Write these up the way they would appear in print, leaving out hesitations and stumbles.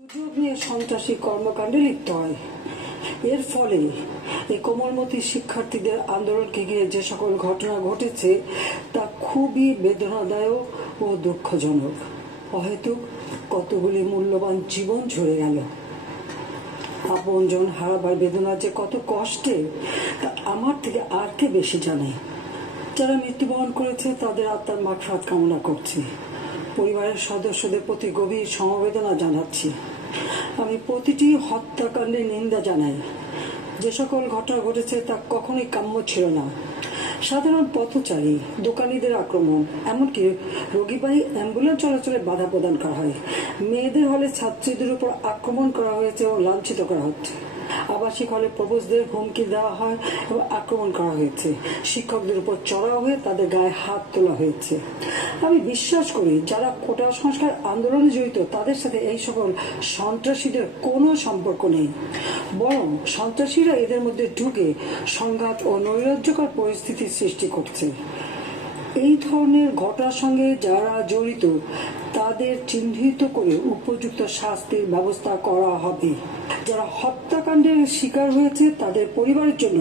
সুযোগ নিয়ে সন্ত্রাসী কর্মকাণ্ডে লিপ্ত হয়। এর ফলে এই কোমলমতি শিক্ষার্থীদের আন্দোলনকে ঘিরে যে সকল ঘটনা ঘটেছে তা খুবই বেদনাদায়ক ও দুঃখজনক। অহেতুক কতগুলি মূল্যবান জীবন ঝরে গেল। আপনজন হারাবার বেদনা যে কত কষ্টের তা আমার থেকে আর কে বেশি জানে। যারা মৃত্যুবরণ করেছে তাদের আত্মার মাগফিরাত কামনা করছি। পরিবারের সদস্যদের প্রতি গভীর সমবেদনা জানাচ্ছি। আমি প্রতিটি হত্যাকাণ্ডের নিন্দা জানাই। যে সকল ঘটনা ঘটেছে তা কখনোই কাম্য ছিল না। সাধারণ পথচারী, দোকানিদের আক্রমণ, এমনকি রোগীবাহী অ্যাম্বুলেন্স চলাচলে বাধা প্রদান করা হয়। মেয়েদের হলে ছাত্রীদের উপর আক্রমণ করা হয়েছে ও লাঞ্ছিত করা হচ্ছে। আবাসিক হলে প্রবোজদের হুমকি দেওয়া হয় এবং আক্রমণ করা হয়েছে। শিক্ষকদের উপর চড়াও হয়ে তাদের গায়ে হাত তোলা হয়েছে। আমি বিশ্বাস করি যারা কোটা সংস্কার আন্দোলনে জড়িত তাদের সাথে এই সকল সন্ত্রাসীদের কোনো সম্পর্ক নেই, বরং সন্ত্রাসীরা এদের মধ্যে ঢুকে সংঘাত ও নৈরাজ্যকর পরিস্থিতির সৃষ্টি করছে। এই ধরনের ঘটনার সঙ্গে যারা জড়িত তাদের চিহ্নিত করে উপযুক্ত শাস্তির ব্যবস্থা করা হবে। যারা হত্যাকাণ্ডের শিকার হয়েছে তাদের পরিবারের জন্য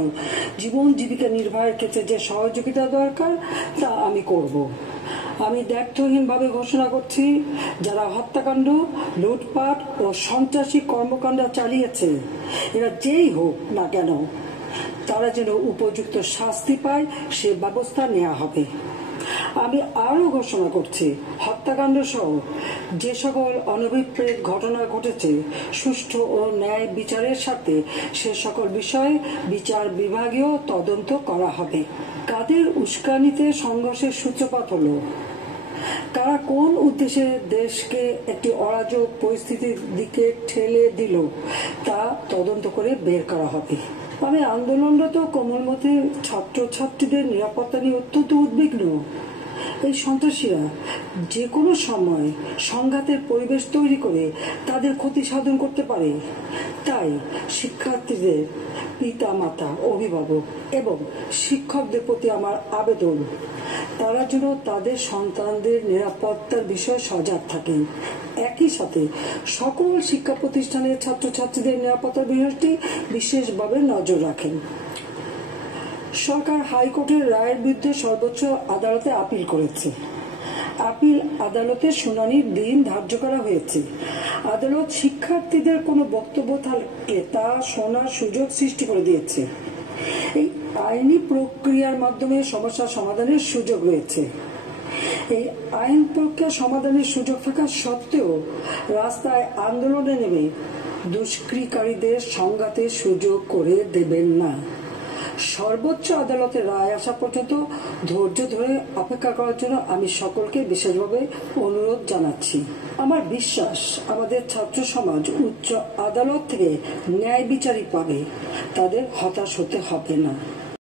জীবন জীবিকা নির্বাহের ক্ষেত্রে যে সহযোগিতা দরকার তা আমি করব। আমি দ্ব্যর্থহীনভাবে ঘোষণা করছি, যারা হত্যাকাণ্ড, লুটপাট ও সন্ত্রাসী কর্মকাণ্ড চালিয়েছে, এরা যেই হোক না কেন, তারা যেন উপযুক্ত শাস্তি পায় সে ব্যবস্থা নেওয়া হবে। আমি আরও ঘোষণা করছি, হত্যাকাণ্ড সহ যে সকল অনভিপ্রেত ঘটনা ঘটেছে সুষ্ঠু ও ন্যায় বিচারের সাথে সে সকল বিষয়ে বিচার বিভাগীয় তদন্ত করা হবে। কাদের উস্কানিতে সংঘর্ষের সূত্রপাত হলো, কারা কোন উদ্দেশ্যে দেশকে একটি অরাজক পরিস্থিতির দিকে ঠেলে দিল তা তদন্ত করে বের করা হবে। আমি আন্দোলনরত কোমলমতি ছাত্রছাত্রীদের নিরাপত্তা নিয়ে অত্যন্ত উদ্বিগ্ন। এই সন্ত্রাসীরা যে কোনো সময় সংঘাতের পরিবেশ তৈরি করে তাদের ক্ষতি সাধন করতে পারে। তাই শিক্ষার্থীদের পিতা মাতা, অভিভাবক এবং শিক্ষকদের প্রতি আমার আবেদন, তারা যেন তাদের সন্তানদের নিরাপত্তার বিষয়ে সজাগ থাকেন। একই সাথে সকল শিক্ষা প্রতিষ্ঠানের ছাত্রছাত্রীদের নিরাপত্তার বিষয়টি বিশেষভাবে নজর রাখেন। সরকার হাইকোর্টের রায়ের বিরুদ্ধে সর্বোচ্চ আদালতে আপিল করেছে। আপিল আদালতের শুনানির দিন ধার্য করা হয়েছে। আদালত শিক্ষার্থীদের কোনো বক্তব্য থাকলে তা শোনার সুযোগ সৃষ্টি করে দিয়েছে। এই আইনি প্রক্রিয়ার মাধ্যমে সমস্যা সমাধানের সুযোগ রয়েছে। এই আইন প্রক্রিয়া সমাধানের সুযোগ থাকা সত্ত্বেও রাস্তায় আন্দোলনে নেমে দুষ্কৃতিকারীদের সংঘাতের সুযোগ করে দেবেন না। সর্বোচ্চ আদালতের রায় আসা পর্যন্ত ধৈর্য ধরে অপেক্ষা করার জন্য আমি সকলকে বিশেষভাবে অনুরোধ জানাচ্ছি। আমার বিশ্বাস আমাদের ছাত্র সমাজ উচ্চ আদালত থেকে ন্যায় বিচারই পাবে। তাদের হতাশ হতে হবে না।